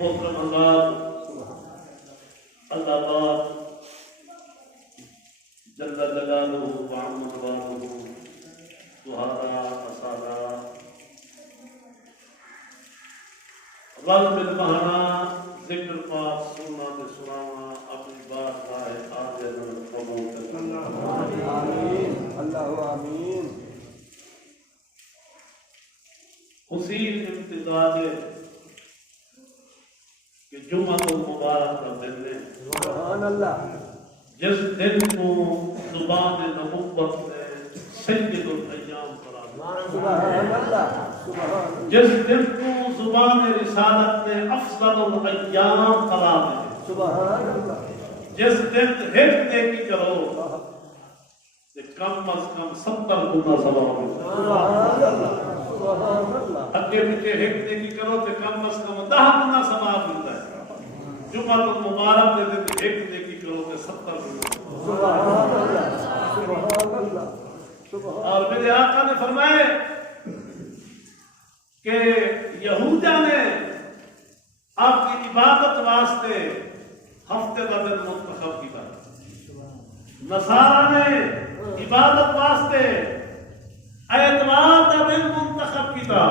محترم اللہ پاک جل جلالہ وعظم جلالہ سہارا اسارا رل بالمہنا ذکر پاک سننا تے سناوا اپنی بات راہ آجر قبول کرنا آمین اللہ آمین. حسین امتداد کہ جمعہ المبارک کا دن ہے سبحان اللہ. جس دن کو زبان نبوت نے سید الایام قرار دیا. سبحان اللہ. سبحان اللہ. جس دن کو زبان رسالت نے افضل الایام قرار دیا. سبحان اللہ. جس دن ایک نیکی کرو کہ کم از کم 70 گنا ثواب ملتا ہے. سبحان اللہ. سبحان اللہ. اگے پیچھے ایک نیکی کرو تو کم از کم 10 گنا ثواب ملتا ہے. جمعہ المبارک کے دن ایک نیکی کرو تو 70 گنا. سبحان اللہ. سبحان اللہ. سبحان. اور میرے آقا نے فرمائے کہ یہودیہ نے آپ کی عبادت واسطے ہفتے کا دن منتخب کیا. نصارہ نے عبادت واسطے اتوار کا دن منتخب کیا.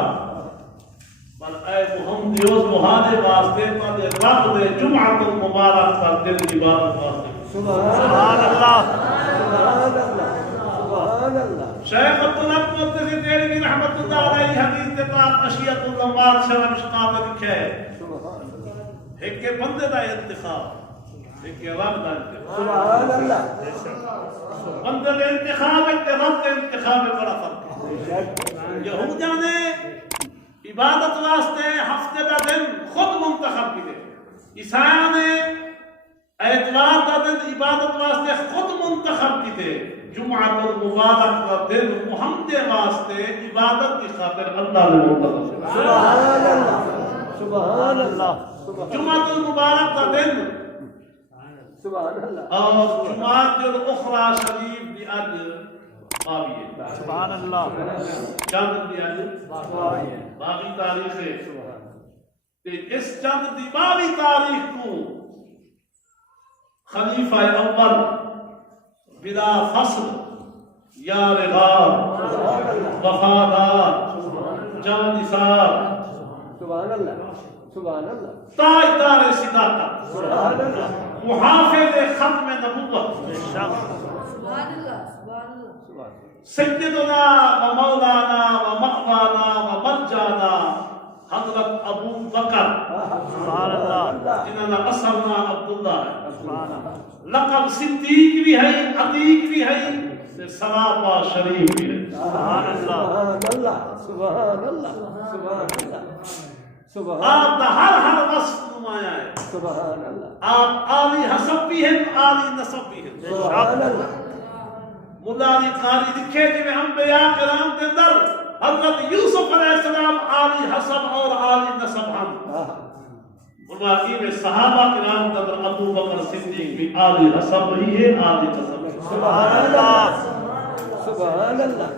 پر اے محمدیوں سبحان واسطے پر رب نے جمعہ المبارک کا دن عبادت واسطے. سبحان اللہ. سبحان اللہ. سبحان اللہ. شیخ عبدالحق مدثر دہلوی رحمۃ اللہ علیہ حدیث کے بعد اشیاء الاموات شرح مشکات میں لکھا ہے ایک کے بندے کا انتخاب ایک کے رب کا انتخاب. سبحان اللہ. بندے کا انتخاب ایک کے رب کا انتخاب میں بڑا فرق ہے. یہودیاں نے عبادت واسطے ہفتے کا دن خود منتخب کیے. عیسائیوں نے اتوار کا دن عبادت واسطے خود منتخب کیے. جمعہ المبارک کا دن محمد واسطے عبادت کی خاطر اللہ نے منتخب کیا. سبحان اللہ. سبحان اللہ. جمعہ المبارک کا دن سبحان اللہ. اور جمعہ الاخرى شریف دی اج باوی ہے. سبحان اللہ. چند دی اج باوی تاریخ ہے. تے اس چند دی باوی تاریخ کو خلیفہ اول بلا فصل یا رغاب وفادار جانثار سبحان اللہ. سبحان اللہ. تاجدار صداقت سبحان اللہ. محافظ ختم نبوت شاہ سبحان اللہ. سبحان اللہ. سیدنا و مولانا و مأوانا و مرجانا حضرت ابو بکر سبحان اللہ. جنہوں نے اصل نا عبداللہ ہے. سبحان اللہ. لقب صدیق بھی ہے عتیق بھی ہے سراپا شریف بھی ہے. سبحان اللہ. سبحان اللہ. سبحان اللہ. سبحان اللہ. سبحان. آپ کا ہر وصف نمایا ہے. سبحان اللہ. آپ عالی حسب بھی ہیں عالی نسب بھی ہیں. سبحان اللہ. ملا علی قاری لکھے کہ انبیاء کرام کے اندر حضرت یوسف علیہ السلام عالی حسب اور عالی نسب ہم. فرمایا صحابہ کرام کے اندر ابو بکر صدیق بھی عالی حسب ہی ہے عالی نسب ہے. سبحان اللہ. سبحان اللہ.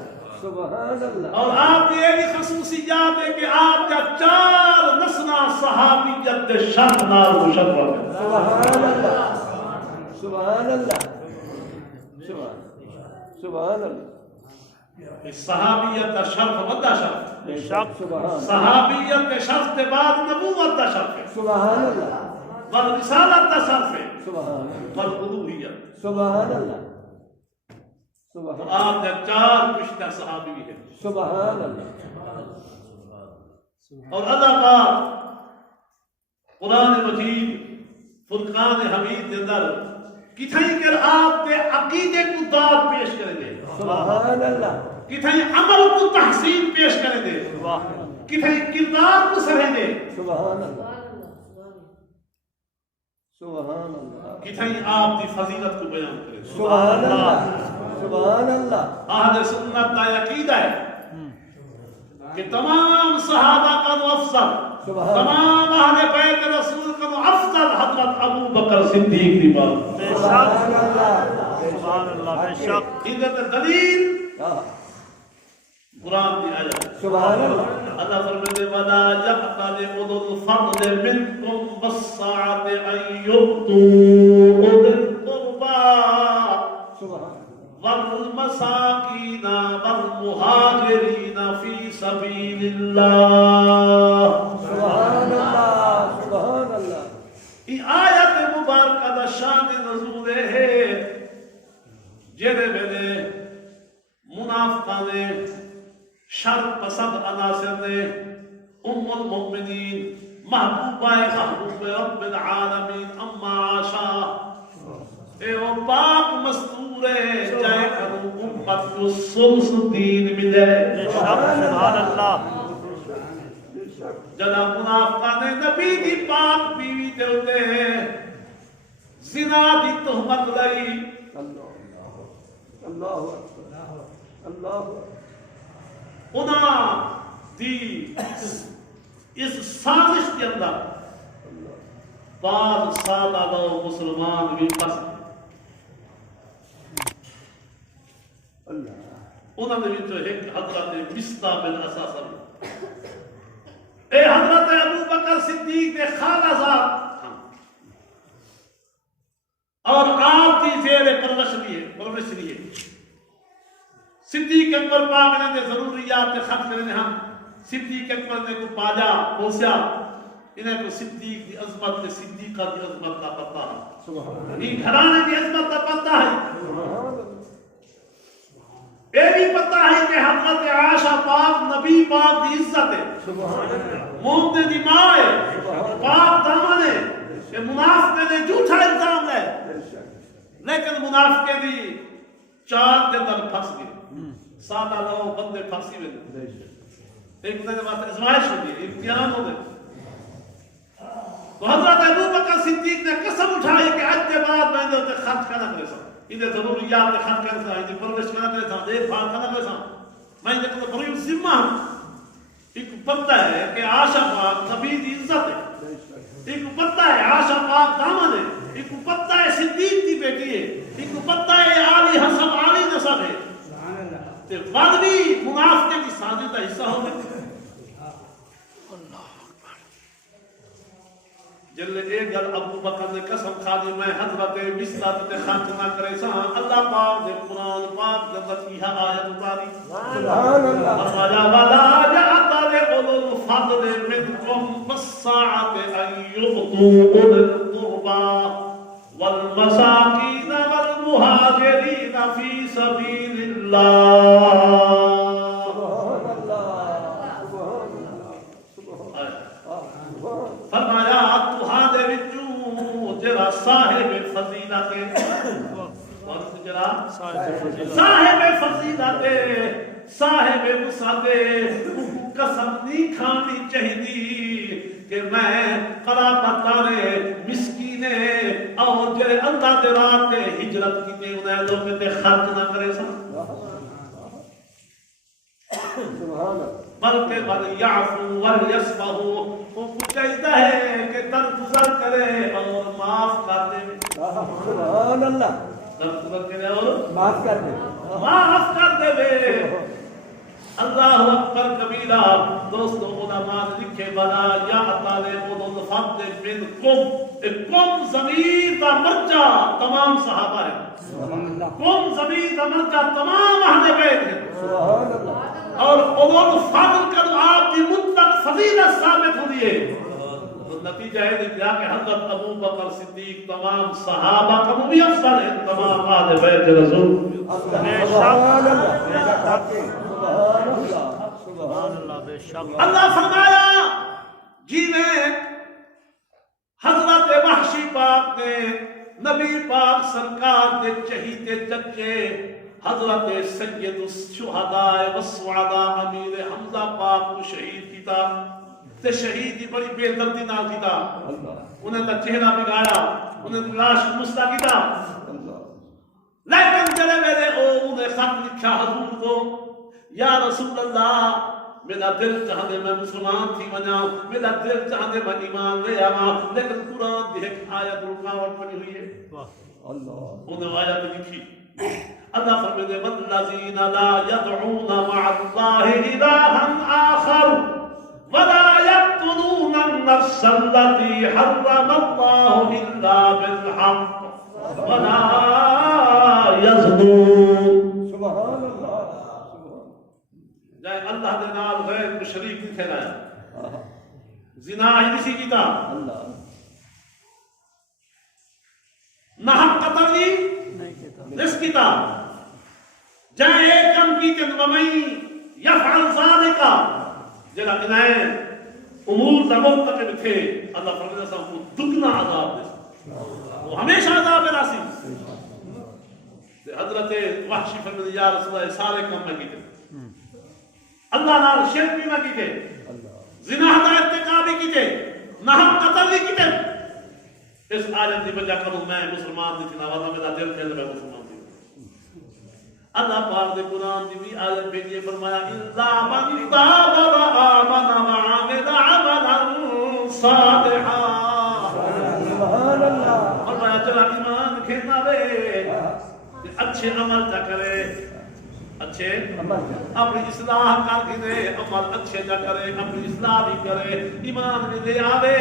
سبحان اللہ. اور آپ کی ایک خصوصیات ہے کہ آپ کا 4 نسلہ صحابیت کے شرف نال مشرف ہے. سبحان اللہ. سبحان اللہ. سبحان اللہ. اس صحابیت کا شرف ودا شرف. بے شک. سبحان. صحابیت کے شرف کے بعد نبوت کا شرف ہے. سبحان اللہ. بل رسالت کا شرف ہے. سبحان اللہ. بل الوہیت. سبحان اللہ. سبحان. آپ کے 4 پشتہ صحابی ہیں. سبحان اللہ. اور اللہ پاک قرآن مجید فرقان حمید کے اندر کتھائی کر آپ کے عقیدے کو داد پیش کریں گے. سبحان اللہ. کتھائی عمل کو تحسین پیش کریں گے. کتھائی کردار کو سرہیں گے. سبحان اللہ. سبحان اللہ. کتھائی آپ کی فضیلت کو بیان کریں. سبحان اللہ. سبحان اللہ. اہل سنت کا عقیدہ ہے کہ تمام صحابہ کا تو افضل سبحان. تمام اہل بیت رسول کا تو افضل حضرت ابو بکر صدیق کی بات. بے شک. سبحان اللہ. سبحان اللہ. بے شک. عزت دلیل قرآن کی آیت. سبحان اللہ. اللہ فرماتے وَلَا يَحْتَلِ أُولُو الْفَضْلِ مِنْكُمْ وَالسَّعَةِ أَنْ يُؤْتُوا أُولِي الْقُرْبَى وَالْمَسَاكِينَ وَالْمُهَاجِرِينَ فِي سَبِيلِ اللَّهِ سبحان اللہ سبحان اللہ یہ آیت مبارکہ دا شان نزول ہے جیدے میرے منافقہ نے شر پسند عناصر نے ام المؤمنین محبوبہ محبوب رب العالمین اما عاشا اے وہ پاک مستور ہے چاہے کروں امت کو سلس دین ملے سبحان اللہ جناب منافقہ نے نبی دی پاک بیوی دے ہوتے ہیں زنا دی تہمت لئی اللہ انہاں دی اس سازش کے اندر بعض سادہ دو مسلمان بھی پس انہوں نے بھی تو ایک حضرت مصطح بن اساسہ اے حضرت ابو بکر صدیق نے خالہ صاحب اور آپ کی زیر پرورش لیے صدیق اکبر پاک نے ضروریات خرچ کرنے ہم صدیق اکبر نے کو پاجا پوسیا انہیں کو صدیق دی عظمت نے صدیقہ دی عظمت کا پتہ ہے یہ گھرانے دی عظمت کا پتہ ہے یہ بھی پتہ ہے کہ حضرت عائشہ پاک نبی پاک دی عزت ہے مومن دی ماں ہے پاک دامن ہے کہ منافقے نے جھوٹا الزام ہے لیکن منافقے دی چار دن تک پھنس گئے سادہ لوگ بندے پھنسی ہوئے ایک دن کے بعد ازمائش ہو گئی امتحان ہو گئے تو حضرت ابو بکر صدیق نے قسم اٹھائی کہ آج کے بعد میں نے خرچ کرنا کرے سا انہیں ضروریات نے خرچ کرنا سا انہیں پرورش کرنا کرے سا دیکھ بھال کرنا کرے سا میں نے کہا بڑی ذمہ ایک پتہ ہے کہ عائشہ پاک نبی دی عزت ہے ایک پتہ ہے عائشہ پاک دامن ہے ایک پتہ ہے صدیق کی بیٹی ہے ایک پتہ ہے عالی حسب عالی نسب ہے وادی منافقے کی سازش کا حصہ ہو گئے جل ایک گل ابو بکر نے قسم کھا دی میں حضرت مصطح تے خرچ نہ کرے سا اللہ پاک دے قرآن پاک جب یہ آیت اتاری سبحان اللہ فرمایا ولا يأتل أولو الفضل منكم والسعة أن يؤتوا أولي القربى والمساكين والمهاجرين في سبيل الله فرمایا تہاڈے وچوں جڑا صاحب فضیلت صاحب فضیلت صاحب وسعت قسم نہیں کھانی چاہیے کہ میں قرابت دارے مسکین اور جڑے اللہ دے راہ تے ہجرت کیتے انہاں لوگوں تے خرچ نہ کرے سن بلکہ وَلْيَعْفُوا وَلْيَصْفَحُوا وہ چاہیے ہے کہ درگزر کرے اور معاف کر دے سبحان اللہ درگزر کرے اور معاف کر دے اللہ اکبر کبیرہ دوستو علماء لکھے بلا یا تعالی اولو الفضل منکم کم ضمیر کا مرجع تمام صحابہ ہے کم ضمیر کا مرجع تمام اہل بیت ہے اور اولو الفضل کا آپ کی مطلق فضیلت ثابت ہوئی ہے تو نتیجہ ہے کہ حضرت ابو بکر صدیق تمام صحابہ کا بھی افضل ہے تمام اہل بیت رسول اللہ فرمایا جی میں حضرت وحشی پاک نے نبی پاک سرکار کے چہیتے چچے حضرت سید الشہداء والسعداء امیر حمزہ پاک کو شہید کیتا تے شہید دی بڑی بے دردی نال کیتا انہیں تا چہرہ بگاڑا انہیں لاش مستا کیتا لیکن جلے میرے انہیں خط لکھا حضور کو یا رسول اللہ میرا دل چاہتے میں مسلمان تھی بنا میرا دل چاہتے میں ایمان لے آوا لیکن قرآن دیکھ آیت رکاوٹ بنی ہوئی ہے انہیں آیت لکھی اللہ فرماتے والذین لا يدعون مع اللہ الہا آخر ولا يقتلون النفس التي حرم الله إلا بالحق ولا يزنون. سبحان اللہ. جائے اللہ دے نال غیر کو شریک نہیں ٹھہرایا. زنا ہی نہیں کیتا. اللہ نہ قتل نہیں رس کیتا. جائے ایک کم کیتے ومن یفعل ذلك جڑا انہیں امور دا مرتکب تھے اللہ فرماتا ہے کو دگنا عذاب دے. وہ ہمیشہ عذاب راسی. حضرت وحشی فرماتے یا رسول اللہ سارے کام میں کیتے اللہ نال شرک بھی نہ کیتے, زنا دا ارتکاب بھی کیتے, نہ قتل بھی کیتے. اس آیت دی وجہ کروں میں مسلمان دی نواز میرا دل کہہ میں مسلمان دی. اللہ پاک دے قرآن دی بھی آیت بھیجی فرمایا الا من تاب وآمن وعمل عملا صالحا. سبحان اللہ. فرمایا چلا ایمان کھیلنا لے اچھے عمل نہ کرے, اچھے اپنی اصلاح کر کے دے, عمل اچھے نہ کرے, اپنی اصلاح بھی کرے, ایمان بھی لے آوے.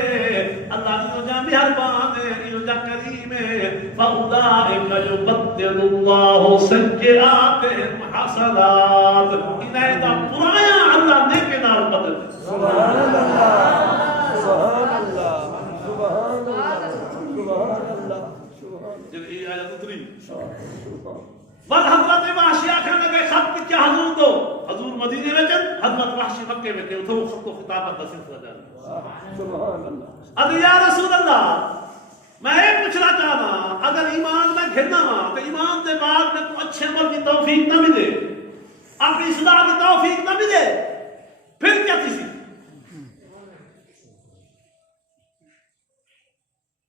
اللہ انہوں جا مہربان ہے, انہوں جا کریم ہے. فَأُولَٰئِكَ يُبَدِّلُ اللَّهُ سَيِّئَاتِهِمْ حَسَنَاتٍ. انہیں دا پرایا اللہ نیک نال بدل دے. سبحان اللہ. سبحان اللہ. سبحان اللہ. سبحان اللہ. جب یہ آیت اتری بل حضرت وحشی آخر لگے خط کیا حضور دو. حضور مدینے میں چل, حضرت وحشی مکے میں تھے, اتھو خط و خطابت کا سلسلہ جاری. سبحان اللہ. اب یا رسول اللہ میں ایک پوچھنا چاہنا, اگر ایمان میں گھرنا ہوا تو ایمان کے بعد میں کو اچھے عمل کی توفیق نہ ملے, اپنی اصلاح کی توفیق نہ ملے, پھر کیا کسی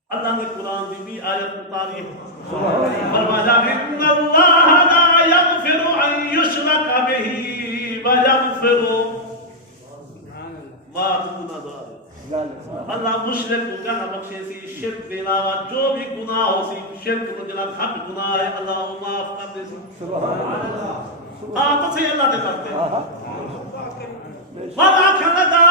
اللہ نے قرآن دی بھی آیت مطالعہ فرمایا ان اللہ لا یغفر ان یشرک بہ ویغفر ما دون ذلک. اللہ مشرک کو کیا نہ بخشے سی, شرک کے علاوہ جو بھی گناہ ہو سی, شرک کو جنا گھٹ گناہ ہے اللہ معاف کر دے سی. سبحان اللہ. تو سے اللہ دے کرتے وعدہ کرنا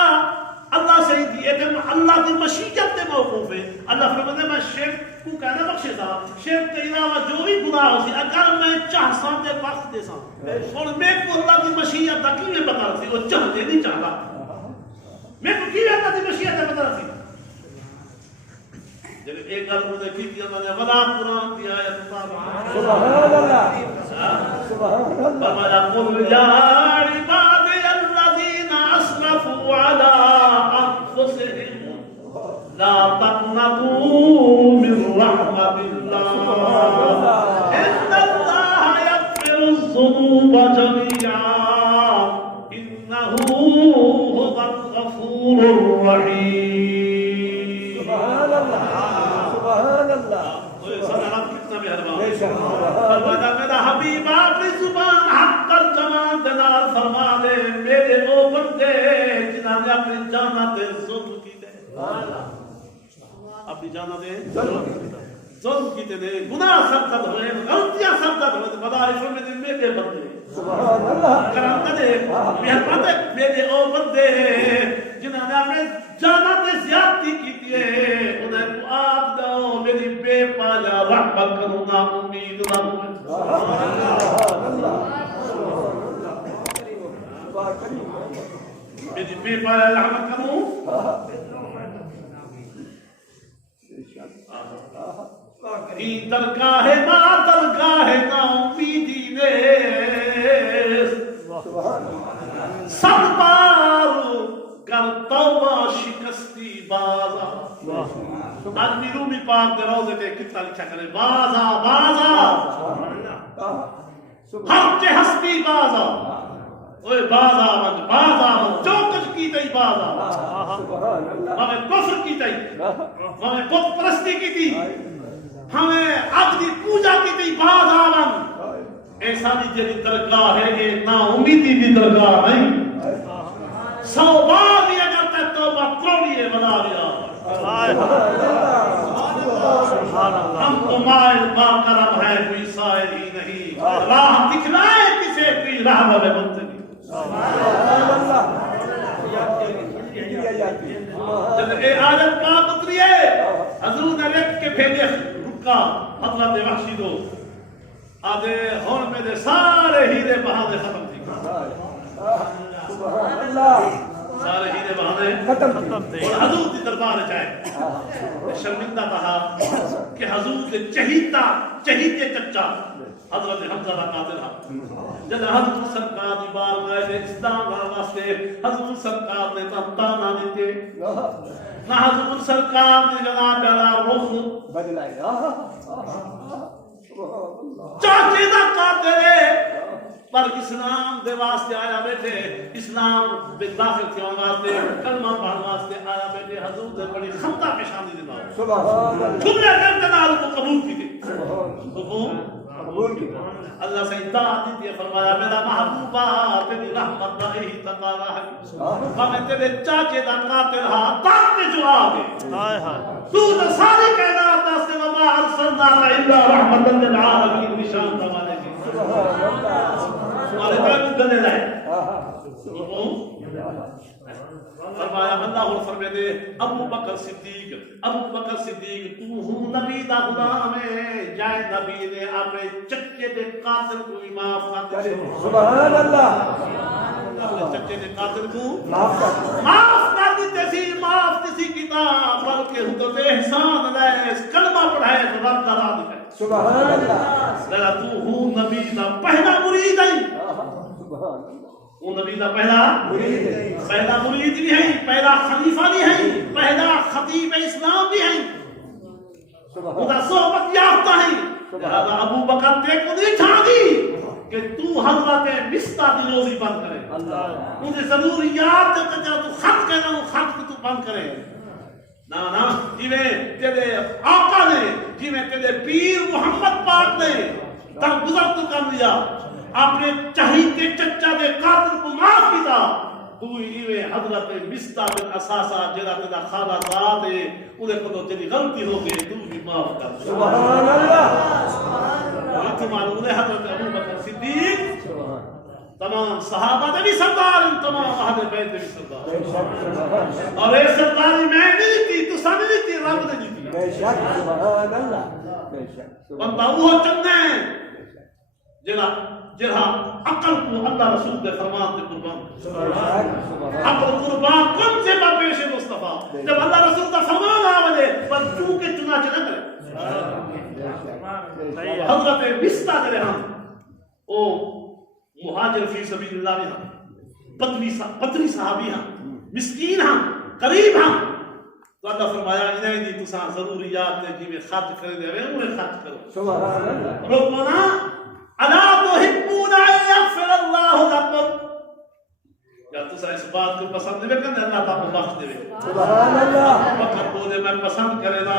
اللہ سے دیے کہ اللہ کی مشیت کے موقوف ہے. اللہ فرماتے میں شرک کو کہنا بخشے تھا, شرک کے علاوہ جو بھی گناہ ہو سی اگر میں چاہ سامنے وقت دے سا اور میں کو اللہ کی مشیت تکی میں بتا سی, وہ چاہتے نہیں چاہتا میں کو کی اللہ کی مشیت بتا سی. جب ایک گل مجھے کی دیا میں نے ولا قرآن کی آیت سبحان اللہ. سبحان اللہ. فرمایا قل یا عبادی الذین اسرفوا علی انفسهم لا تقنطوا من رحمت اللہ ان اللہ یغفر الذنوب جميعا انہ هو الغفور الرحیم. سبحان اللہ. سبحان اللہ. کتنا مہربان. میرا حبیب اپنی زبان حق ترجمہ دنال فرما دے میرے او بندے جنہاں نے اپنی جاناں تے ظلم کیتے, اپنی جاناں تے ظلم کیتے نے, گناہ سرزد ہوئے, غلطیاں سرزد ہوئے, بدائشوں میں میرے بندے سبحان اللہ. کرم دے مہربان دے میرے او بندے جنہاں نے اپنے جاناں تے زیادتی کیتی ہے, انہیں کو آگ دو میری بے پایا رحمت کروں نا امید نہ ہوئے. میری بے پایا رحمت کروں این درگاہ ما درگاہ نا امیدی نے سب بار کر توبہ شکستی بازا. آدمی رومی پاک دے روزے تے کتنا لکھا کرے بازا بازا ہر کے ہستی بازا, اوے بازا من بازا من جو کچھ کی تئی بازا, ہمیں کفر کی تئی, ہمیں بت پرستی کی تھی, ہمیں عبدی پوجا کی تھی بازا من. ایسا دی جلی درگاہ ہے یہ نا امیدی دی درگاہ نہیں. 100 بار بھی اگر تے توبہ توڑیے بنا لیا ہم کو مائل با کرم ہے کوئی سائل ہی نہیں, راہ دکھلائے کسے کوئی راہ میں بندگی. پھیلے رکا حضرت وحشی دو آدھے ہون میں دے سارے ہیرے بہانے ختم تھی سبحان اللہ سارے ہیرے بہانے ختم تھے اور حضور دی دربار جائے شرمندہ کہا کہ حضور دے چہیتے چچا حضرت حمزہ کا قاتل ہے جب حضور سرکار دی بارگاہ میں اسلام واسطے حضور سرکار نے تانا دیتے نہ حضور سرکار نے جناب علا رخ بدلائے چاچے دا قاتل ہے پر اسلام دے واسطے آیا بیٹھے اسلام دے داخل تھے واسطے کلمہ پڑھنے واسطے آیا بیٹھے حضور دے بڑی خمدہ پیشانی دے نال سبحان اللہ جملے کرتے نال کو قبول کی تھی قبول کی اللہ سے اطاعت دی فرمایا میرا محبوبہ تیری رحمت نہیں تقاضا ہے میں تیرے چاچے دا قاتل ہاں تاکہ جواب ہے ہائے ہائے تو ساری کائنات سے وما ارسلنا الا رحمت للعالمین نشان تمہارے کی سبحان اللہ ہمارے طرف گلے لائے فرمایا اللہ اور فرماتے ابو بکر صدیق تو ہوں نبی دا غلام ہے جائے نبی نے اپنے چچے دے قاتل کو معاف کر دیا سبحان اللہ اپنے چچے دے قاتل کو معاف کر دیتے سی معاف کسی کتاب بلکہ حضرت احسان لائے کلمہ پڑھائے تو رب کا راہ دکھائے سبحان اللہ لہذا تو ہوں نبی دا پہلا مرید ہے سبحان اللہ وہ نبی دا پہلا مرید بھی ہے پہلا خلیفہ بھی ہے پہلا خطیب اسلام بھی ہے خدا صحبت یافتہ ہے لہذا ابو بکر تے کو نہیں چھاڑی کہ تو حضرت مستہ دی روزی بند کرے مجھے ضروریات تو خط کہنا وہ خط کو تو بند کرے نا جیویں تیرے آقا نے جیویں تیرے پیر محمد پاک نے تب گزر تو کر لیا اپنے چہیتے چچا دے قاتل کو معاف کیتا تو ایویں حضرت مستہ بن اساسہ جڑا تیرا خالہ زاد ہے انہیں کو تو تیری غلطی ہو گئی تو بھی معاف کر سبحان اللہ تو معلوم ہے حضرت ابو بکر صدیق تمام صحابہ نے بھی سردار تمام اہل بیت نے بھی سردار اور یہ سرداری میں نہیں تھی تو سب نہیں تھی رب نے دی تھی بے شک سبحان اللہ بے شک بندہ وہ چندے جہاں عقل کو اللہ رسول دے فرمان دے قربان عقل قربان کن سے پیش مصطفیٰ جب اللہ رسول دا فرمان آوے پر چونکہ چنانچہ نہ کرے حضرت مستہ دے ہم او مہاجر فی سبیل اللہ بھی ہم پتری صحابی ہم مسکین ہم قریب ہم تو اللہ فرمایا انہیں دی تساں ضروریات نے جی میں خرچ کرے دے انہیں خرچ کرو سبحان اللہ رکمنا الا تحبون ان یغفر اللہ لکم یا تساں اس بات کو پسند نہیں کرتے اللہ تعالیٰ بخش دے سبحان اللہ وقت بولے میں پسند کرے نا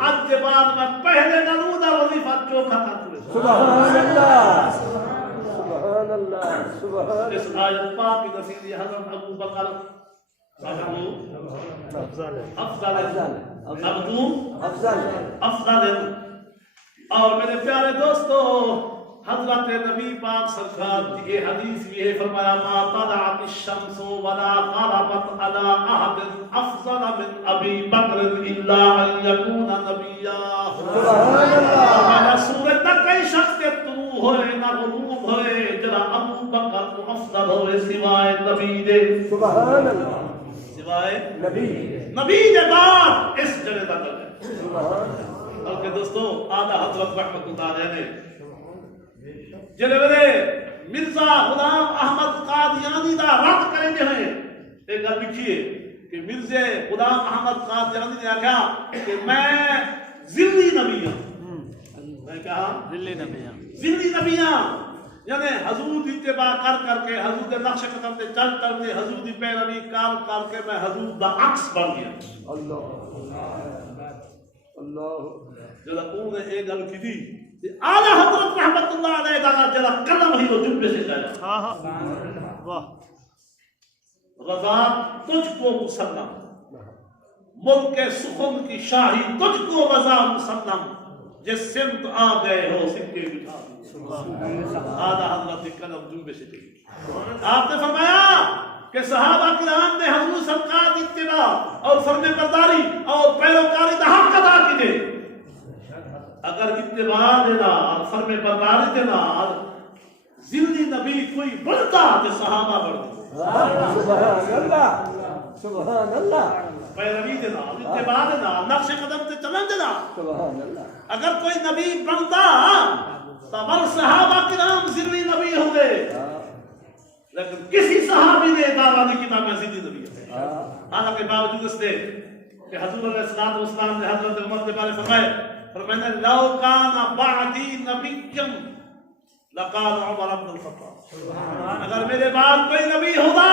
آج کے بعد میں پہلے نلودہ وظیفہ چوکھا تھا سبحان اللہ سبحان اللہ سبحان اس آیت پاک کی نصیحت حضرت ابو بکر افضل اور میرے پیارے دوستو حضرت نبی پاک سرکار کی یہ حدیث بھی ہے فرمایا ما طلعت الشمس ولا غربت على احد افضل من ابي بکر الا ان يكون نبيا سبحان اللہ سورت نہ کوئی شخص کے طلوع ہوئے نہ غروب ہوئے جلا ابو بکر کو افضل ہوئے سوائے نبی دے سبحان اللہ سوائے نبی دے بعد اس جگہ دا ہے سبحان اللہ بلکہ دوستو اعلی حضرت رحمت اللہ علیہ نے جنہیں میرے مرزا غلام احمد قادیانی دا رد کریں گے ہیں ایک گل لکھیے کہ مرزا غلام احمد قادیانی نے کہا کہ میں ذلی نبی ہوں میں کہا ذلی نبی ہوں یعنی حضور دی اتباع کر کے حضور دے نقش قدم تے چل کے حضور دی پیروی کر کے میں حضور دا عکس بن گیا اللہ جب انہوں نے ایک گل کی تھی اعلی حضرت رحمت اللہ علیہ دا جلا قلم ہی وہ جنبے سے جایا رضا تجھ کو مسلم ملک سخن کی شاہی تجھ کو رضا مسلم جس سمت آ گئے ہو سکے بٹھا اعلی حضرت قلم جنبے سے جایا آپ نے فرمایا کہ صحابہ کرام نے حضور سرکار کی اتباع اور فرم برداری اور پیروکاری کا حق ادا کیے. اگر اتباع دینا اور فرم برداری دینا زندگی نبی کوئی بڑھتا تو صحابہ بڑھتے. سبحان اللہ سبحان اللہ. پیروی دینا اتباع دینا نقش قدم سے چلن دینا. سبحان اللہ. اگر کوئی نبی بنتا تو بر صحابہ کرام زندگی نبی ہوں گے. لیکن کسی صحابی نے دعویٰ نہیں کیا میں زندگی نبی ہوں. حالانکہ باوجود اس نے کہ حضور علیہ السلام نے حضرت عمر کے بارے فرمایا لو کان بعدی نبی لقال عمر بن الخطاب. اگر میرے بعد کوئی نبی ہوگا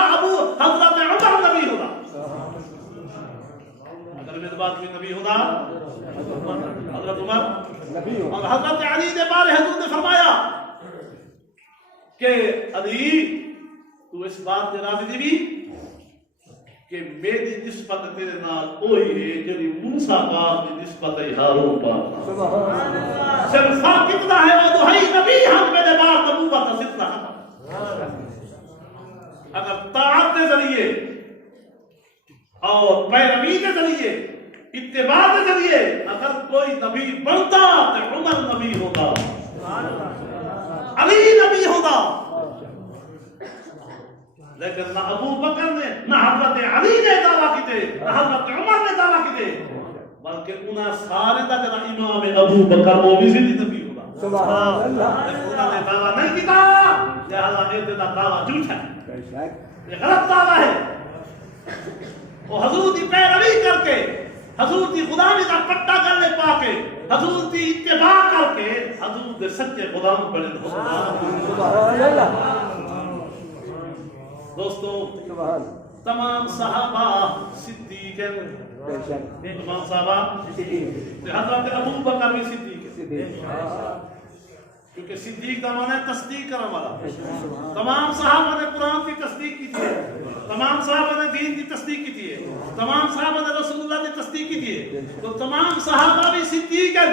حضرت عمر نبی ہوگا. اگر میرے بعد کوئی نبی ہوگا حضرت عمر نبی ہو. اور حضرت علی کے بارے حضور نے فرمایا کہ علی تو اس بات کے راضی بھی کہ میری نسبت تیرے نال وہی ہے جڑی موسیٰ پاک کی نسبت ہے ہارون پاک. سبحان اللہ. صرف فرق کتنا ہے وہ تو ہے نبی ہم میرے بعد نبوت کا ستنا ہے. اگر طاعت کے ذریعے اور پیروی کے ذریعے اتباع کے ذریعے اگر کوئی نبی بنتا تو عمر نبی ہوگا علی نبی ہوگا. لیکن نہ ابو بکر نے نہ حضرت علی نے دعویٰ کیتے نہ حضرت عمر نے دعویٰ کیتے بلکہ انہاں سارے دا جڑا امام ابو بکر وہ بھی زندگی نبی ہوگا. سبحان اللہ. انہوں نے دعویٰ نہیں کیتا لہذا یہ دعویٰ جھوٹ ہے یہ غلط دعویٰ ہے. وہ حضور کی پیروی کر کے حضور کی غلامی کا پٹا گلے پا کے حضور کی اتباع کر کے حضور کے سچے غلام بنے. سبحان اللہ. دوستو تمام صحابہ صدیق ہیں. تمام صحابہ حضرت ابو بکر بھی صدیق ہیں کیونکہ صدیق کا معنی ہے تصدیق کرنے والا. تمام صحابہ نے قرآن کی تصدیق کی تھی. تمام صحابہ نے دین کی تصدیق کی تھی. تمام صحابہ نے رسول اللہ کی تصدیق کی تھی. تو تمام صحابہ بھی صدیق ہیں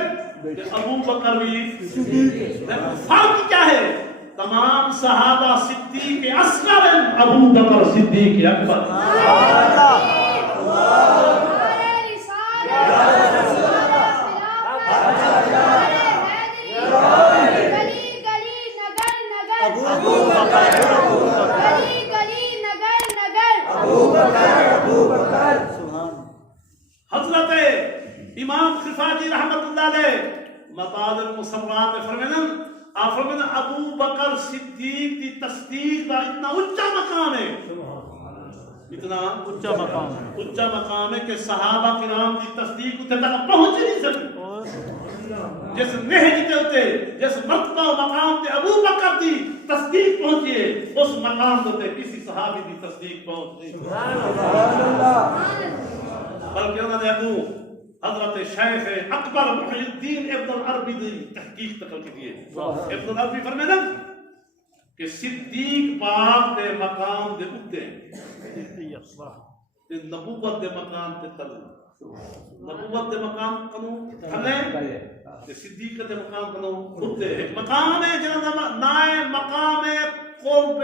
ابو بکر بھی صدیق. لیکن فرق کیا ہے؟ تمام صحابہ صدیق اصغر ہیں ابو بکر صدیق اکبر. حضرت امام خفاجی رحمت اللہ علیہ مطالب المصورات فرمانا ابو بکر صدیق کی تصدیق کا اتنا اونچا مقام ہے. اتنا اونچا مقام ہے کہ صحابہ کرام کی تصدیق اتنے تک پہنچ نہیں سکی. جس نہج کے اتنے جس مرتبہ و مقام تے ابو بکر کی تصدیق پہنچی ہے اس مقام تے کسی صحابی کی تصدیق پہنچ نہیں. بلکہ انہوں نے ابو حضرت شیخ اکبر محی الدین ابن العربی کی تحقیق تک کی ہے. ابن العربی فرمانا کہ صدیق پاک دے مقام دے اتے تے نبوت دے مقام تے تلے. نبوت دے مقام کنو تھلے تے صدیق دے مقام کنو اتے. ایک مقام ہے جنہاں نائے مقام قرب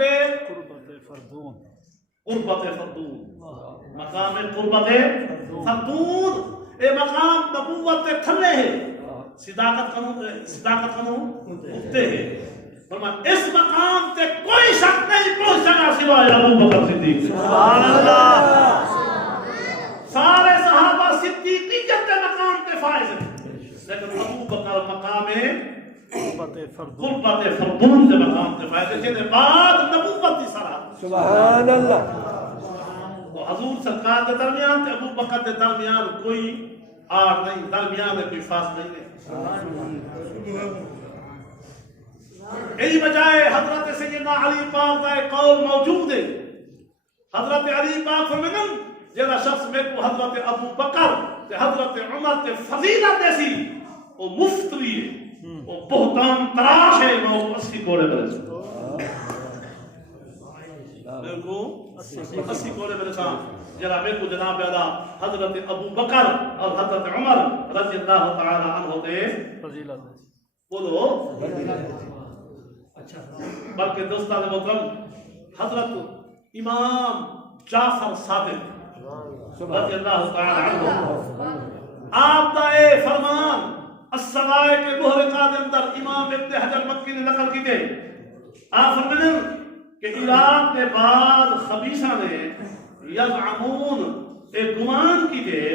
فردون. مقام قربت فردون اے مقام نبوت کے تھلے ہے. صداقت کنو اتے ہے. فرمایا اس مقام تے کوئی شک نہیں پہنچ سکا سوائے ابو بکر صدیق. سبحان اللہ. سارے صحابہ صدیقیت کے مقام تے فائز ہیں لیکن ابو بکر مقام قربت فردون کے مقام تے فائز ہیں جنہیں بعد نبوت کی صلاح. سبحان اللہ. حضور سرکار کے درمیان تے ابو بکر کے درمیان کوئی آڑ نہیں, درمیان میں کوئی فاصلہ نہیں ہے. یہی بجائے حضرت سیدنا علی پاک کا ایک قول موجود ہے. حضرت علی پاک فرمانا جیسا شخص میں کو حضرت ابو بکر تے حضرت عمر تے فضیلت دیسی وہ مفتری ہے, وہ بہتان تراش ہے. وہ 80 کوڑے برس میرے کو 80 کوڑے برس جناب میرے کو جناب اعلیٰ حضرت ابو بکر اور حضرت عمر رضی اللہ تعالی عنہ تے فضیلت بولو. بلکہ دوستان محترم حضرت امام جعفر صادق رضی اللہ تعالی عنہ آپ دا اے فرمان السغائر کے محرقات اندر امام ابن حجر مکی نے نقل کی گئی. آپ فرمائیں کہ عراق کے بعد خبیثہ نے یزعمون ایک گمان کی گئے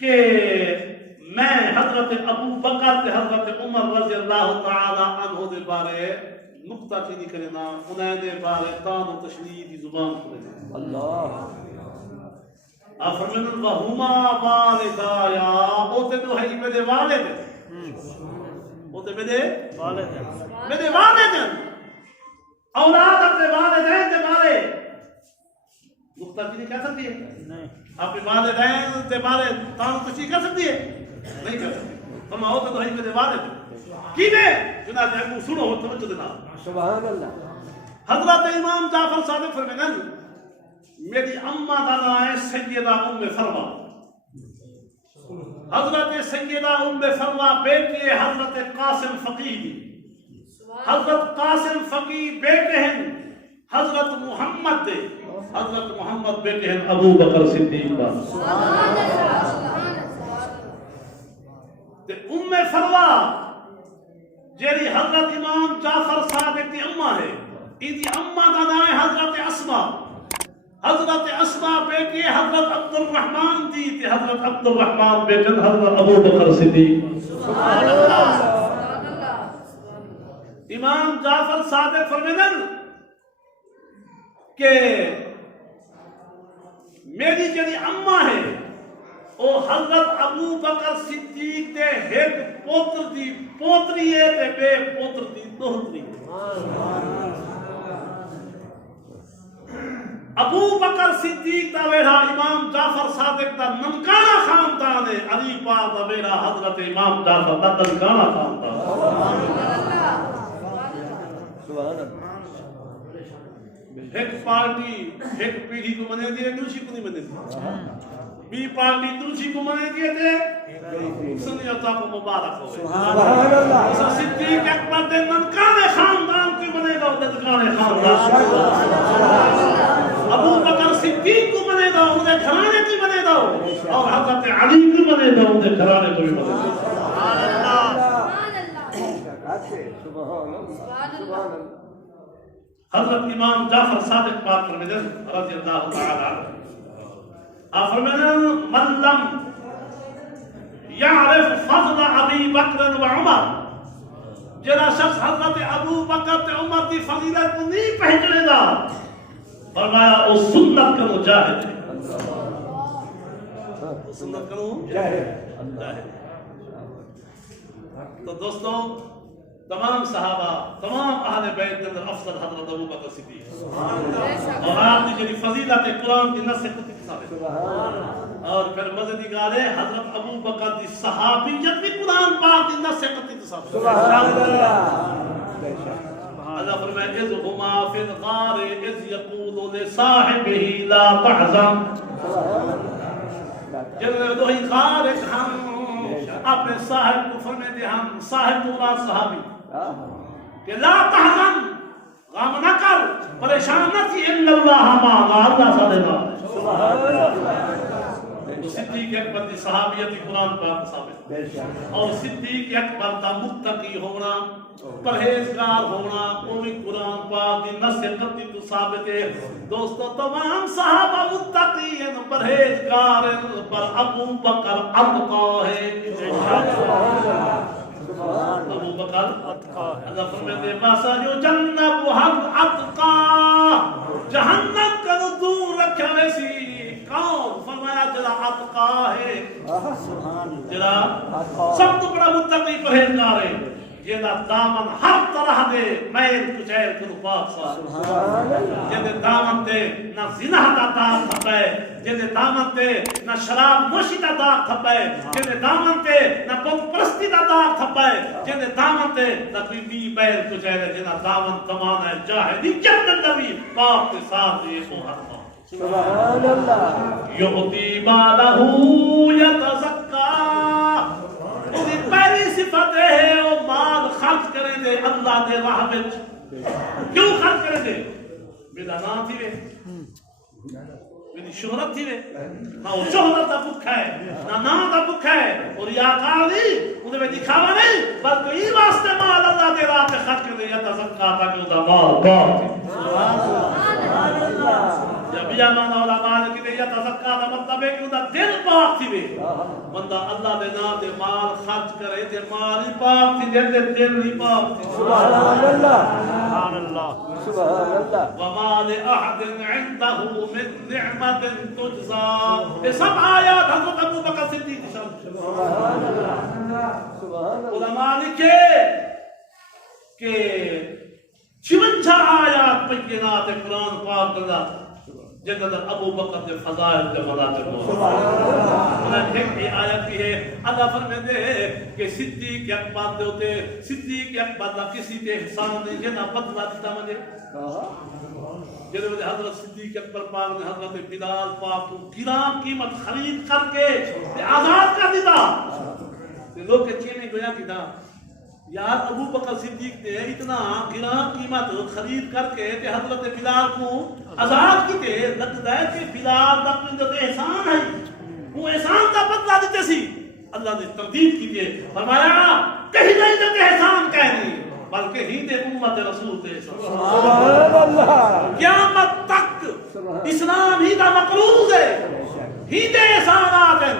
کہ میں حضرت ابو بکر تے حضرت عمر رضی اللہ تعالی عنہ دے بارے نقطہ کی نہیں کرنا انہیں دے بارے تان و تشریح کی زبان کھلے اللہ. آپ فرمائیں وَهُمَا وَالِدَايَا وہ تے تو ہے میرے والد ہیں وہ تے میرے والد ہیں اولاد اپنے والدین کے بارے نقطہ کی نہیں کہہ سکتی ہے اپنے والدین کے بارے تان و تشریح کر سکتی ہے نہیں کر سکتی. فرماؤ تو ہے میرے والد کی نے چنانچہ ابو سنو توجہ دینا سبحان اللہ. حضرت امام جعفر صادق فرمائیں میری اماں کا نام ہے سیدہ ام فروا. حضرت سیدہ ام فروا بیٹی حضرت قاسم فقیہ دی. حضرت قاسم فقیہ بیٹے ہیں حضرت محمد دے. حضرت محمد بیٹے ہیں ابو بکر صدیق دا. تے ام فروا جیڑی حضرت امام جعفر صادق دی اماں ہے ان دی اماں دا نام ہے حضرت اسما. حضرت اسما بیٹی حضرت عبد الرحمن دی تے حضرت عبد الرحمن بیٹے حضرت ابو بکر صدیق. سبحان اللہ. امام جعفر صادق فرمائیں کہ میری جڑی اماں ہے او حضرت ابو بکر صدیق دے ایک پوتر دی پوتری ہے تے بے پوتر دی دوہتری. ابو بکر صدیق دا ویڑا امام جعفر صادق دا ننکانہ خاندان ہے. علی پاک دا ویڑا حضرت امام جعفر دا ننکانہ خاندان. ایک پارٹی ایک پیڑھی کو منے دیئے دوسری کو نہیں منے دیئے. بی پارٹی دوسری کو منے دیئے تھے سنیتا کو مبارک ہوئے. سبحان اللہ. اسا صدیق اکبر دے ننکانہ خاندان کی منے دا ننکانہ خاندان. ابو بکر صدیق کو منے دا انہیں گھرانے کی منے دا اور حضرت علی کو منے دا انہیں گھرانے کو بھی منے دا. سبحان اللہ. حضرت امام جعفر صادق پاک فرمائیں رضی اللہ تعالی عنہ آپ فرمائیں من لم یعرف فضل ابی بکر و عمر جنا شخص حضرت ابو بکر تے عمر دی فضیلت کو نہیں پہچنے دا فرمایا او سنت کا مجاہد ہے. سنت کا مجاہد. تو دوستو تمام صحابہ تمام اہل بیت کے اندر افضل حضرت ابو بکر صدیق اور آپ کی جو فضیلت قرآن کی نص سے خود ثابت ہے. اور پھر مزے دی گال ہے حضرت ابو بکر دی صحابیت بھی قرآن پاک کی نص سے خود ثابت ہے. سبحان اللہ. اللہ فرمائے اذ ہما فی الغار اذ یقول لصاحبہ لا تحزن. جب دو ہی غار ہم اپنے صاحب کو فرمائے دے ہم صاحب مولا صحابی کہ لا تحزن غم نہ کر پریشان نہ تھی الا اللہ معنا اللہ ساتھ ہے. سبحان اللہ. صدیق اکبر دی صحابیت قرآن پاک ثابت اور صدیق اکبر دا متقی ہونا پرہیزگار ہونا وہ بھی قرآن پاک دی نص قطعی تو ثابت ہے. دوستو تمام صحابہ متقی ہیں پرہیزگار ہیں پر ابو بکر اتقا ہے. ابو بکر اللہ فرماتے ہیں واسا جو جنب حق اتقا جہنم کا دور رکھا ویسی کون فرمایا جلا اتقا ہے جلا سب تو بڑا متقی پرہیزگار ہے جیدہ دامن ہر طرح دے میل کچھیر کرو پاک ساتھ جیدہ دامن دے نہ زنہ دا داغ تھپے جیدہ دامن دے نہ شراب نوشی دا داغ تھپے جیدہ دامن دے نہ بت پرستی دا داغ تھپے جیدہ دامن دے نہ کوئی بی میل کچھیر جیدہ دامن تمانا ہے جاہدی جنت نبی پاک کے ساتھ یہ کو حق سبحان اللہ. یعطی مالہو یتزکا اس کی پہلی صفت ہے وہ مال خرچ کریں دے اللہ دے راہ وچ. کیوں خرچ کریں دے؟ میرا نام تھی وے میری شہرت تھی وے نہ وہ شہرت کا بکھ ہے نہ نام کا بکھ ہے اور یا کاری انہیں میں دکھاوا نہیں بلکہ یہ واسطے مال اللہ دے رہا پہ خرچ کر دے یا تزکا تھا کہ انہا مال پاک تھی جب یہ مانا علماء نے کہ یا تزکا تھا مطلب ہے کہ انہا دل پاک تھی وے بندہ اللہ دے نام دے مال خرچ کرے دے مال ہی پاک تھی دے دل ہی پاک تھی سبحان اللہ سبحان اللہ سبحان اللہ وما لأحد عنده من نعمة تجزى یہ سب آیات حضرت ابو بکر صدیق کی شان سبحان اللہ سبحان اللہ علماء لکھے کہ 56 آیات بینات قرآن پاک اللہ جن اندر ابو بکر کے فضائل کے مراتب انہیں ایک بھی آیت کی ہے اللہ فرماتے ہیں کہ صدیق اکبر دے ہوتے صدیق اکبر نہ کسی تے احسان نہیں جنہ بدلہ دیتا مجھے جنہوں نے حضرت صدیق اکبر پاک نے حضرت بلال پاک کو گران قیمت خرید کر کے آزاد کر دیتا لوگ کے چینے گویا کی تھا یار ابو بکر صدیق نے اتنا گران قیمت خرید کر کے حضرت بلال کو آزاد کی تھے لگتا ہے کہ بلال کا جو احسان ہے وہ احسان کا بدلہ دیتے سی اللہ نے تردید کی تھی فرمایا کہیں نہیں دیتے احسان کہہ نہیں بلکہ ہی دے امت رسول تے سبحان اللہ قیامت تک اسلام ہی دا مقروض ہے ہی دے احسانات ہیں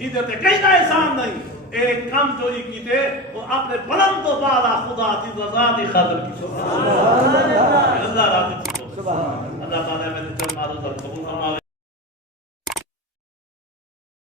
ہی دیتے کہیں دا احسان نہیں ایک کام جو ہی کی تھے وہ اپنے بلند و بالا خدا کی رضا دی خاطر کی اللہ راضی تھی اللہ تعالیٰ میں نے معروض قبول فرمائے